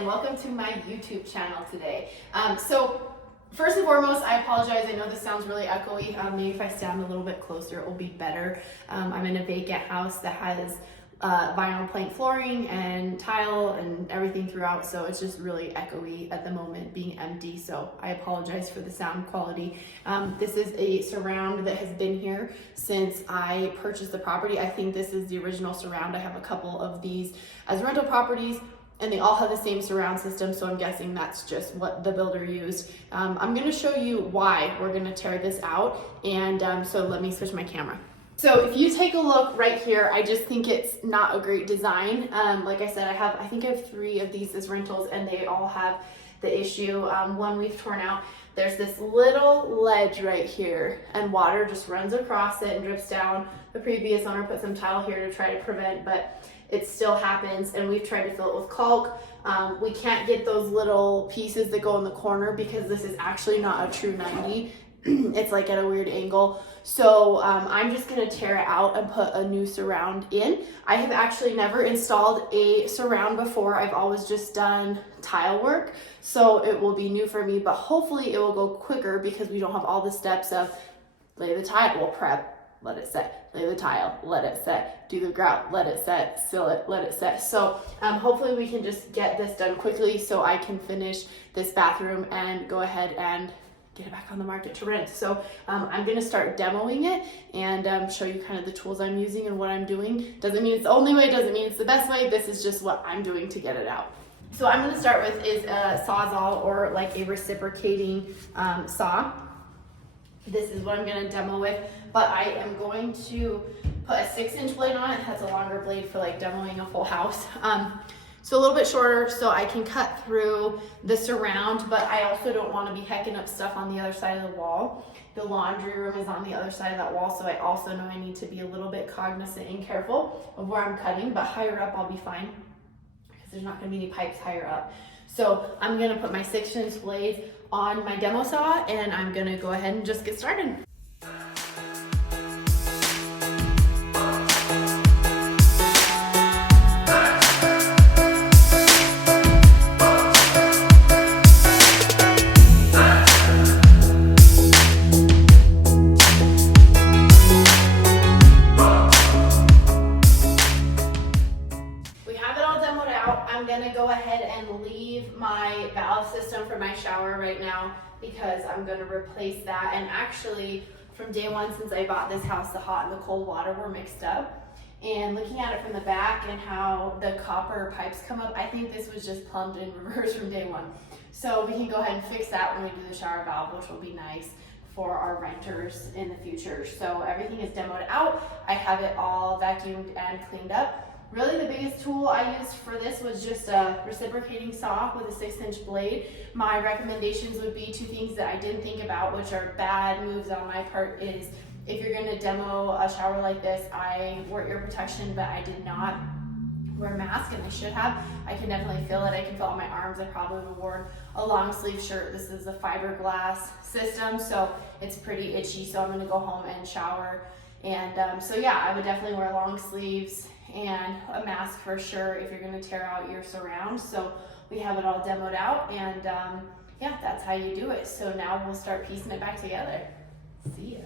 and welcome to my YouTube channel today. So first and foremost, I apologize. I know this sounds really echoey. Maybe if I stand a little bit closer, it will be better. I'm in a vacant house that has vinyl plank flooring and tile and everything throughout, so it's just really echoey at the moment being empty, so I apologize for the sound quality. This is a surround that has been here since I purchased the property. I think this is the original surround. I have a couple of these as rental properties and they all have the same surround system, so I'm guessing that's just what the builder used. I'm going to show you why we're going to tear this out, and so let me switch my camera. So if you take a look right here, I just think it's not a great design. Like I said, I think I have 3 of these as rentals, and they all have the issue. One we've torn out. There's this little ledge right here, and water just runs across it and drips down. The previous owner put some tile here to try to prevent, but it still happens, and we've tried to fill it with caulk. We can't get those little pieces that go in the corner because this is actually not a true 90. It's like at a weird angle. So I'm just gonna tear it out and put a new surround in. I have actually never installed a surround before. I've always just done tile work. So it will be new for me, but hopefully it will go quicker because we don't have all the steps of lay the tile, well, prep, let it set, lay the tile, let it set, do the grout, let it set, seal it, let it set. So hopefully we can just get this done quickly so I can finish this bathroom and go ahead and get it back on the market to rent. So I'm gonna start demoing it and show you kind of the tools I'm using and what I'm doing. Doesn't mean it's the only way, doesn't mean it's the best way. This is just what I'm doing to get it out. So I'm gonna start with is a Sawzall, or like a reciprocating saw. This is what I'm gonna demo with, but I am going to put a 6-inch blade on it. It has a longer blade for like demoing a full house. So a little bit shorter so I can cut through the surround, but I also don't want to be hecking up stuff on the other side of the wall. The laundry room is on the other side of that wall, so I also know I need to be a little bit cognizant and careful of where I'm cutting, but higher up I'll be fine because there's not going to be any pipes higher up. So I'm going to put my 6-inch blades on my demo saw, and I'm going to go ahead and just get started. I'm gonna go ahead and leave my valve system for my shower right now because I'm gonna replace that. And actually, from day one since I bought this house, the hot and the cold water were mixed up. And looking at it from the back and how the copper pipes come up, I think this was just plumbed in reverse from day one. So we can go ahead and fix that when we do the shower valve, which will be nice for our renters in the future. So everything is demoed out. I have it all vacuumed and cleaned up. Really the biggest tool I used for this was just a reciprocating saw with a 6-inch blade. My recommendations would be 2 things that I didn't think about, which are bad moves on my part, is if you're gonna demo a shower like this, I wore ear protection, but I did not wear a mask, and I should have. I can definitely feel it. I can feel it on my arms. I probably would have worn a long sleeve shirt. This is a fiberglass system, so it's pretty itchy, so I'm gonna go home and shower. And so yeah, I would definitely wear long sleeves and a mask for sure if you're going to tear out your surround. So we have it all demoed out, and yeah, that's how you do it. So now we'll start piecing it back together. See ya.